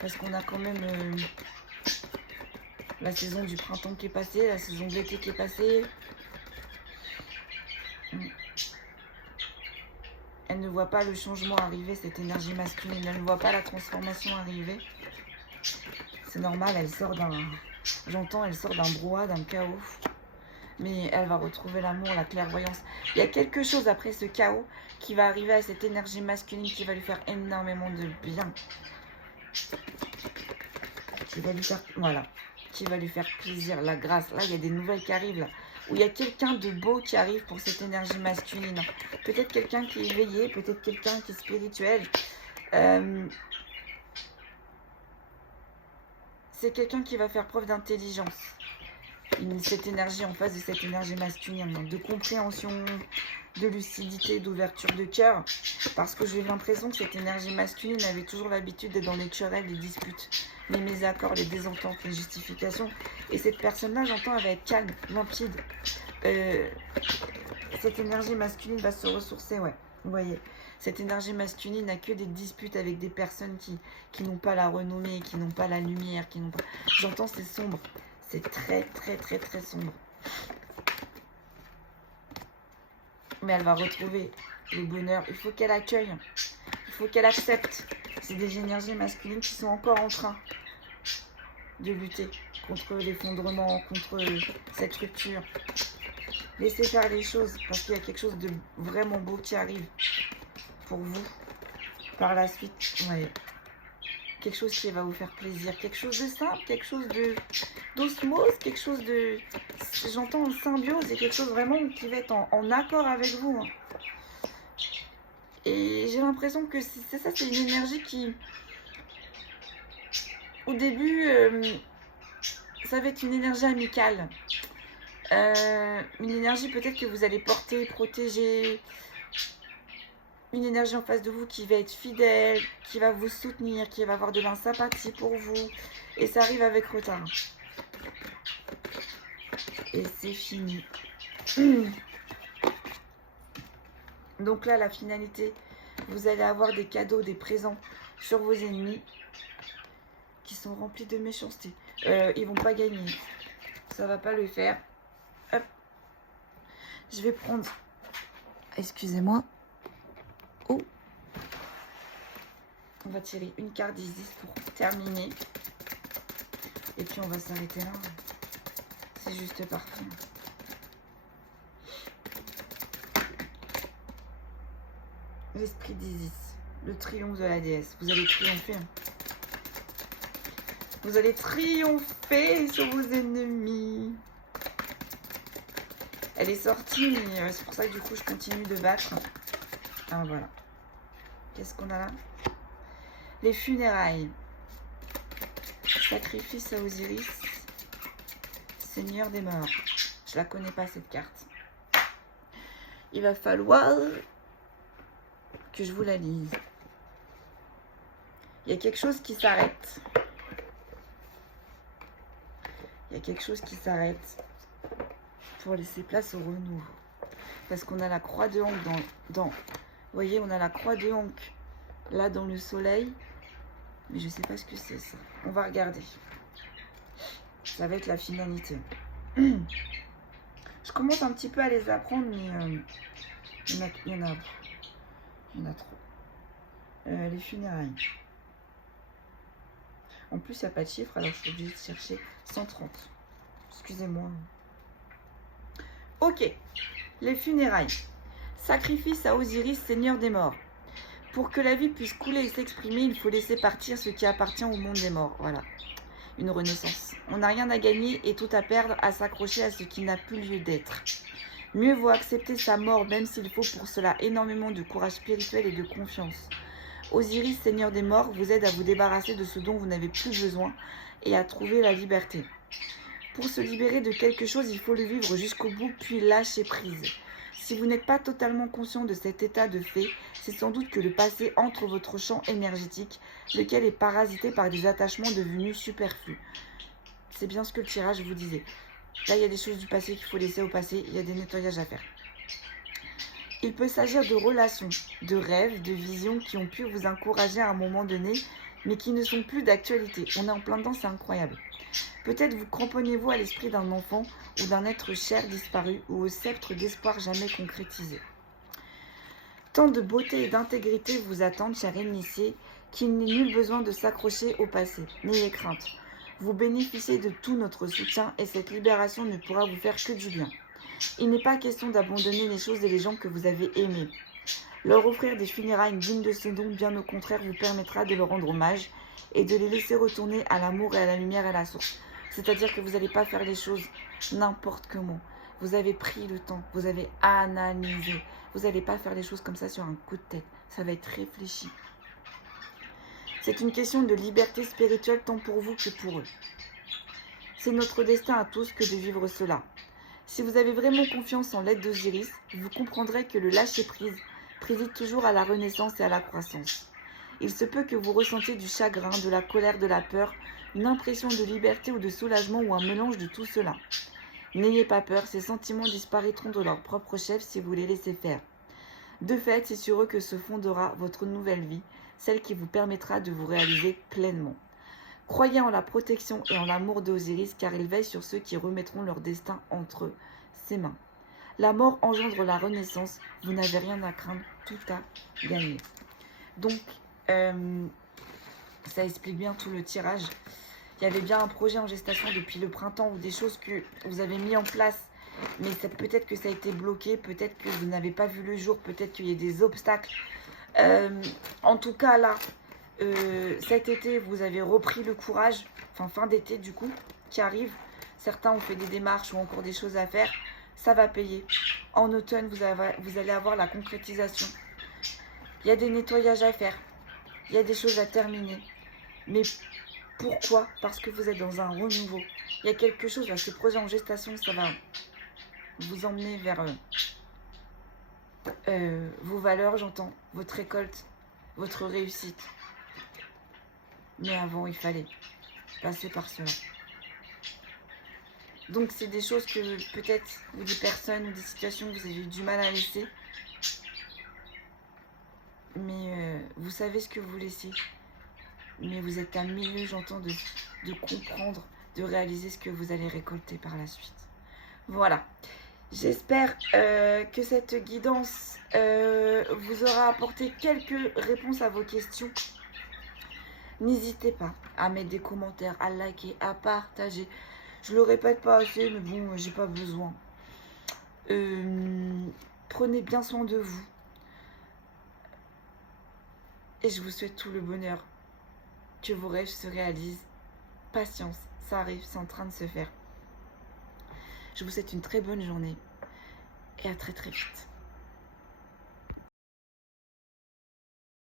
Parce qu'on a quand même la saison du printemps qui est passée, la saison de l'été qui est passée. Elle ne voit pas le changement arriver, cette énergie masculine. Elle ne voit pas la transformation arriver. C'est normal, elle sort d'un... J'entends, elle sort d'un brouhaha, d'un chaos. Mais elle va retrouver l'amour, la clairvoyance. Il y a quelque chose après ce chaos qui va arriver à cette énergie masculine qui va lui faire énormément de bien. Qui va lui faire... Voilà. Qui va lui faire plaisir, la grâce. Là, il y a des nouvelles qui arrivent, là. Où il y a quelqu'un de beau qui arrive pour cette énergie masculine. Peut-être quelqu'un qui est éveillé, peut-être quelqu'un qui est spirituel. C'est quelqu'un qui va faire preuve d'intelligence. Cette énergie en face de cette énergie masculine. Donc de compréhension, de lucidité, d'ouverture de cœur. Parce que j'ai l'impression que cette énergie masculine avait toujours l'habitude d'être dans les querelles, les disputes, les mésaccords, les désententes, les justifications. Et cette personne-là, j'entends, elle va être calme, limpide. Cette énergie masculine va se ressourcer, ouais. Vous voyez, cette énergie masculine n'a que des disputes avec des personnes qui n'ont pas la renommée, qui n'ont pas la lumière, qui n'ont pas... J'entends, c'est sombre. C'est très, très, très, très sombre. Mais elle va retrouver le bonheur. Il faut qu'elle accueille. Il faut qu'elle accepte. C'est des énergies masculines qui sont encore en train de lutter contre l'effondrement, contre cette rupture. Laissez faire les choses parce qu'il y a quelque chose de vraiment beau qui arrive pour vous par la suite. Ouais. Quelque chose qui va vous faire plaisir, quelque chose de simple, quelque chose d'osmose, quelque chose de... J'entends en symbiose et quelque chose vraiment qui va être en accord avec vous. Hein. Et j'ai l'impression que c'est ça, c'est une énergie qui... Au début, ça va être une énergie amicale. Une énergie peut-être que vous allez porter, protéger, une énergie en face de vous qui va être fidèle, qui va vous soutenir, qui va avoir de la sympathie pour vous, et ça arrive avec retard. Et c'est fini. Donc là, la finalité, vous allez avoir des cadeaux, des présents sur vos ennemis qui sont remplis de méchanceté. Ils vont pas gagner, ça va pas le faire. Hop. Je vais prendre, excusez-moi, oh, on va tirer une carte d'Isis pour terminer, et puis on va s'arrêter là, c'est juste parfait. L'esprit d'Isis, le triomphe de la déesse, vous allez triompher. Vous allez triompher sur vos ennemis. Elle est sortie, mais c'est pour ça que du coup je continue de battre. Ah voilà. Qu'est-ce qu'on a là? Les funérailles. Sacrifice à Osiris, Seigneur des morts. Je la connais pas cette carte. Il va falloir que je vous la lise. Il y a quelque chose qui s'arrête. Il y a quelque chose qui s'arrête pour laisser place au renouveau. Parce qu'on a la croix de Ankh dans... Vous voyez, on a la croix de Ankh là dans le soleil. Mais je ne sais pas ce que c'est ça. On va regarder. Ça va être la finalité. Je commence un petit peu à les apprendre, mais il y en a trop. Les funérailles. En plus, il n'y a pas de chiffre, alors je suis obligée de chercher 130. Excusez-moi. Ok. Les funérailles. Sacrifice à Osiris, Seigneur des morts. Pour que la vie puisse couler et s'exprimer, il faut laisser partir ce qui appartient au monde des morts. Voilà. Une renaissance. On n'a rien à gagner et tout à perdre à s'accrocher à ce qui n'a plus lieu d'être. Mieux vaut accepter sa mort, même s'il faut pour cela énormément de courage spirituel et de confiance. Osiris, Seigneur des morts, vous aide à vous débarrasser de ce dont vous n'avez plus besoin et à trouver la liberté. Pour se libérer de quelque chose, il faut le vivre jusqu'au bout, puis lâcher prise. Si vous n'êtes pas totalement conscient de cet état de fait, c'est sans doute que le passé entre votre champ énergétique, lequel est parasité par des attachements devenus superflus. C'est bien ce que le tirage vous disait. Là, il y a des choses du passé qu'il faut laisser au passé, il y a des nettoyages à faire. Il peut s'agir de relations, de rêves, de visions qui ont pu vous encourager à un moment donné, mais qui ne sont plus d'actualité. On est en plein dedans, c'est incroyable. Peut-être vous cramponnez-vous à l'esprit d'un enfant ou d'un être cher disparu ou au sceptre d'espoir jamais concrétisé. Tant de beauté et d'intégrité vous attendent, cher initié, qu'il n'est nul besoin de s'accrocher au passé. N'ayez crainte. Vous bénéficiez de tout notre soutien et cette libération ne pourra vous faire que du bien. Il n'est pas question d'abandonner les choses et les gens que vous avez aimés. Leur offrir des funérailles dignes de ce nom, bien au contraire, vous permettra de leur rendre hommage et de les laisser retourner à l'amour et à la lumière et à la source. C'est-à-dire que vous n'allez pas faire les choses n'importe comment. Vous avez pris le temps, vous avez analysé. Vous n'allez pas faire les choses comme ça sur un coup de tête. Ça va être réfléchi. C'est une question de liberté spirituelle tant pour vous que pour eux. C'est notre destin à tous que de vivre cela. Si vous avez vraiment confiance en l'aide d'Osiris, vous comprendrez que le lâcher-prise préside toujours à la renaissance et à la croissance. Il se peut que vous ressentiez du chagrin, de la colère, de la peur, une impression de liberté ou de soulagement ou un mélange de tout cela. N'ayez pas peur, ces sentiments disparaîtront de leur propre chef si vous les laissez faire. De fait, c'est sur eux que se fondera votre nouvelle vie, celle qui vous permettra de vous réaliser pleinement. Croyez en la protection et en l'amour d'Osiris, car il veille sur ceux qui remettront leur destin entre ses mains. La mort engendre la renaissance, vous n'avez rien à craindre, tout a gagné. Donc, ça explique bien tout le tirage. Il y avait bien un projet en gestation depuis le printemps ou des choses que vous avez mis en place, mais peut-être que ça a été bloqué, peut-être que vous n'avez pas vu le jour, peut-être qu'il y a des obstacles. En tout cas, là, cet été, vous avez repris le courage, enfin fin d'été du coup, qui arrive. Certains ont fait des démarches ou encore des choses à faire. Ça va payer. En automne, vous allez avoir la concrétisation. Il y a des nettoyages à faire. Il y a des choses à terminer. Mais pourquoi? Parce que vous êtes dans un renouveau. Il y a quelque chose, là, ce projet en gestation, ça va vous emmener vers vos valeurs, j'entends, votre récolte, votre réussite. Mais avant, il fallait passer par cela. Donc, c'est des choses que peut-être, ou des personnes, ou des situations que vous avez eu du mal à laisser. Mais vous savez ce que vous laissez. Mais vous êtes à milieu, j'entends, de comprendre, de réaliser ce que vous allez récolter par la suite. Voilà. J'espère que cette guidance vous aura apporté quelques réponses à vos questions. N'hésitez pas à mettre des commentaires, à liker, à partager. Je le répète pas assez, mais bon, j'ai pas besoin. Prenez bien soin de vous. Et je vous souhaite tout le bonheur. Que vos rêves se réalisent. Patience, ça arrive, c'est en train de se faire. Je vous souhaite une très bonne journée. Et à très très vite.